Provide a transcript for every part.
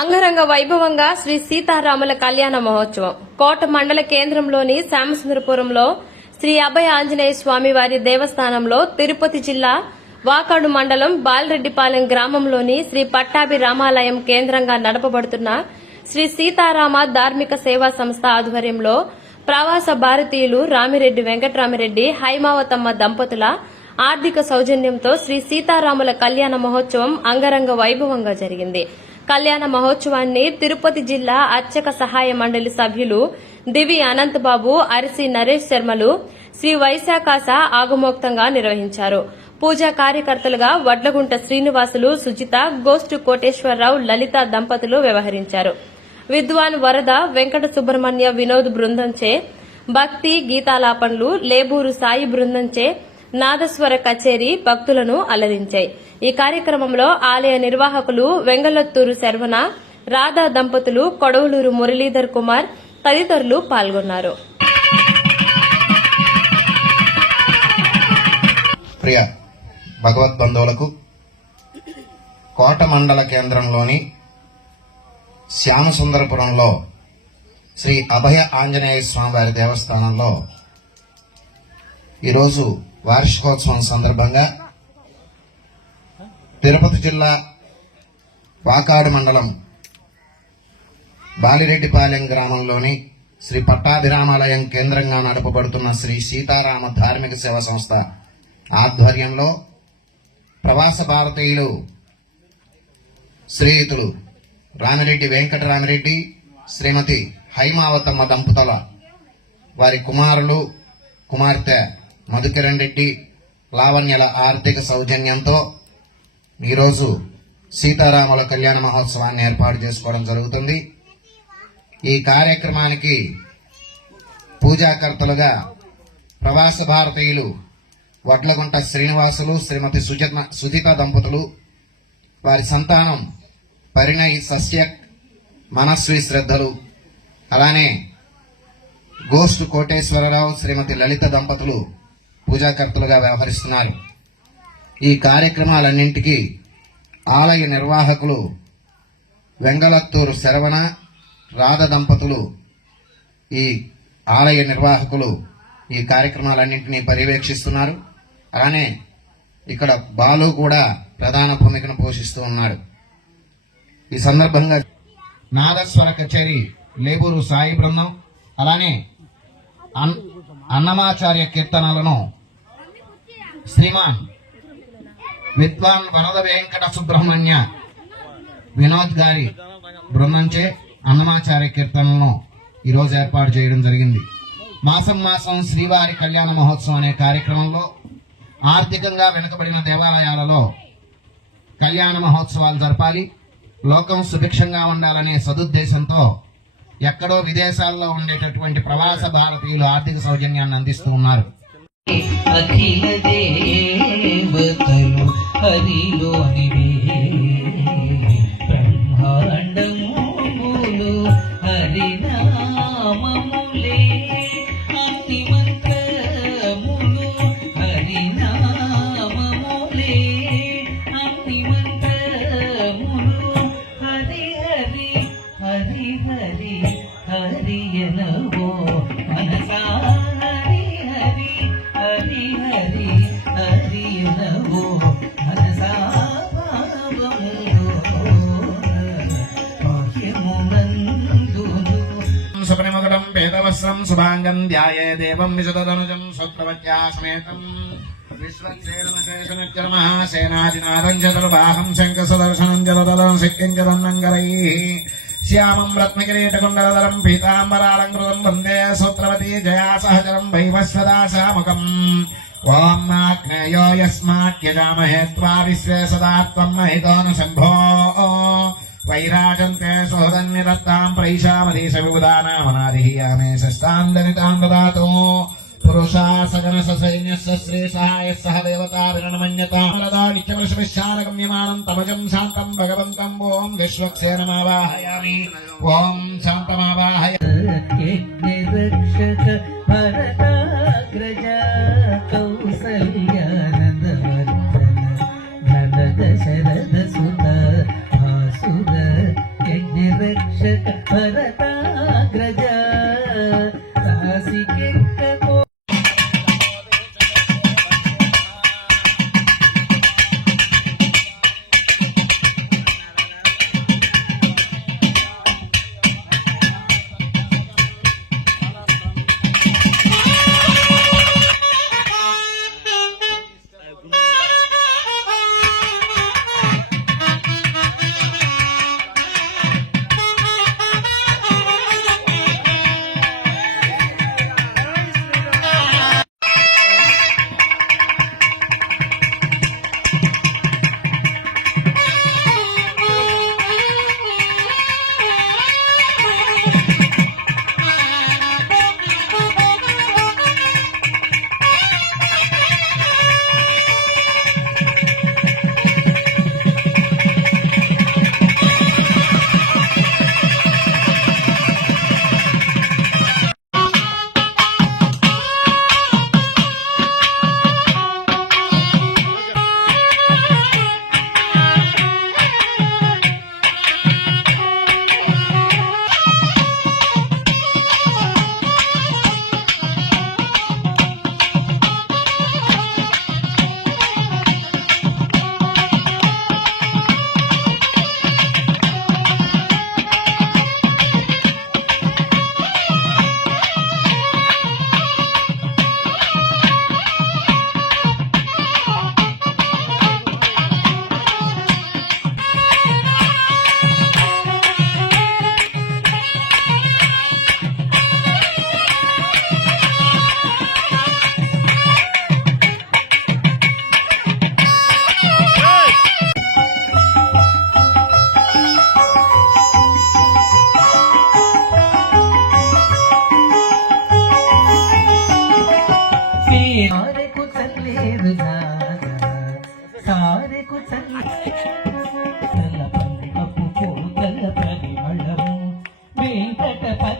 అంగరంగ వైభవంగా శ్రీ సీతారాముల కళ్యాణ మహోత్సవం. కోట మండల కేంద్రంలోని శ్యామసుందరపురంలో శ్రీ అభయ ఆంజనేయ స్వామి వారి దేవస్థానంలో తిరుపతి జిల్లా వాకాడు మండలం బాలరెడ్డిపాలెం గ్రామంలోని శ్రీ పట్టాభి రామాలయం కేంద్రంగా నడపబడుతున్న శ్రీ సీతారామ ధార్మిక సేవా సంస్థ ఆధ్వర్యంలో ప్రవాస భారతీయులు రామిరెడ్డి వెంకటరామిరెడ్డి హైమావతమ్మ దంపతుల ఆర్థిక సౌజన్యంతో శ్రీ సీతారాముల కళ్యాణ మహోత్సవం అంగరంగ వైభవంగా జరిగింది. కళ్యాణ మహోత్సవాన్ని తిరుపతి జిల్లా అర్చక సహాయ మండలి సభ్యులు దివి అనంతబాబు అరిసి నరేష్ శర్మలు శ్రీ వైశాఖాస ఆగమోక్తంగా నిర్వహించారు. పూజా కార్యకర్తలుగా వడ్లగుంట శ్రీనివాసులు సుజిత గోస్టు కోటేశ్వరరావు లలిత దంపతులు వ్యవహరించారు. విద్వాన్ వరద వెంకట సుబ్రహ్మణ్య వినోద్ బృందంచే భక్తి గీతాలాపనలు లేబూరు సాయి బృందంచే నాదస్వర కచేరీ భక్తులను అలరించాయి. ఈ కార్యక్రమంలో ఆలయ నిర్వాహకులు వెంగళత్తూరు శర్వణ రాధా దంపతులు కొడవలూరు మురళీధర్ కుమార్ తదితరులు పాల్గొన్నారు. ప్రియ భగవద్బంధువులకు కోట మండల కేంద్రంలోని శ్యామసుందరపురంలో శ్రీ అభయ ఆంజనేయ స్వామి వారి దేవస్థానంలో ఈరోజు వార్షికోత్సవం సందర్భంగా తిరుపతి జిల్లా వాకాడు మండలం బాలిరెడ్డిపాలెం గ్రామంలోని శ్రీ పట్టాభిరామాలయం కేంద్రంగా నడపబడుతున్న శ్రీ సీతారామ ధార్మిక సేవా సంస్థ ఆధ్వర్యంలో ప్రవాస భారతీయులు శ్రీయుతులు రామిరెడ్డి వెంకటరామిరెడ్డి శ్రీమతి హైమావతమ్మ దంపతుల వారి కుమారులు కుమార్తె మధుకిరణ్ రెడ్డి లావణ్యల ఆర్థిక సౌజన్యంతో ఈరోజు సీతారాముల కళ్యాణ మహోత్సవాన్ని ఏర్పాటు చేసుకోవడం జరుగుతుంది. ఈ కార్యక్రమానికి పూజాకర్తలుగా ప్రవాస భారతీయులు వడ్లగుంట శ్రీనివాసులు శ్రీమతి సుజత సుజిత దంపతులు వారి సంతానం పరిణయ్ సస్యక్ మనస్వి శ్రద్ధలు అలానే గోష్టు కోటేశ్వరరావు శ్రీమతి లలిత దంపతులు పూజాకర్తలుగా వ్యవహరిస్తున్నారు. ఈ కార్యక్రమాలన్నింటికీ ఆలయ నిర్వాహకులు వెంగళత్తూరు శరవణ రాధ దంపతులు ఈ ఆలయ నిర్వాహకులు ఈ కార్యక్రమాలన్నింటినీ పర్యవేక్షిస్తున్నారు. అలానే ఇక్కడ బాలు కూడా ప్రధాన భూమికను పోషిస్తూ ఉన్నాడు. ఈ సందర్భంగా నాదస్వర కచేరి లేబూరు సాయి బృందం అలానే అన్- అన్నమాచార్య కీర్తనలను శ్రీమాన్ విద్వాన్ వరద వెంకట సుబ్రహ్మణ్య వినోద్ గారి బృందంచే అన్నమాచార్య కీర్తనలను ఈరోజు ఏర్పాటు చేయడం జరిగింది. మాసం మాసం శ్రీవారి కళ్యాణ మహోత్సవం అనే కార్యక్రమంలో ఆర్థికంగా వెనుకబడిన దేవాలయాలలో కళ్యాణ మహోత్సవాలు జరపాలి. లోకం సుభిక్షంగా ఉండాలనే సదుద్దేశంతో ఎక్కడో విదేశాల్లో ఉండేటటువంటి ప్రవాస భారతీయులు ఆర్థిక సౌజన్యాన్ని అందిస్తూ ఉన్నారు. అఖిల దేవతలు హరిలోనివే వేదవస్త్రం శుభాంగం ధ్యాయే దేవం విశదనుజం స్వప్రవత్యా సమేతం. విశ్వక్షేణమశేషనమహాసేనాదినాదం చతుర్బాహం శంఖసదర్శనం జలదలం శక్యం జదన్నంగరైः శ్యామం రత్నకిరీటకుండలధరం పీతాంబరాలంకృతం వందే సూత్రవతీ జయా సహచరం వైవస్వదా శాముఖం ఓం నాగ్నేయో యస్మాత్యజామహే త్వా విశ్వే సదా త్వం మహితోను సంభో వైరాజంతే సుహృదన్నిరత్తాం ప్రైషామధీశ విబుధానామనాదిః యామే శస్తాందనితాం దదాతు పురుషా సగన సైన్యస్య శ్రీ సహాయ సహ దేవతా విరణమన్యతామలదా నిత్యమృషమిశానగమ్యమానం తమజం శాంతం భగవంతం ఓం విశ్వక్సేనమావాహయామి ఓం శాంతమావాహయ యజ్ఞరక్షక భరతాగ్రజ కౌసల్యానందవర్ధన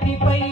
happy by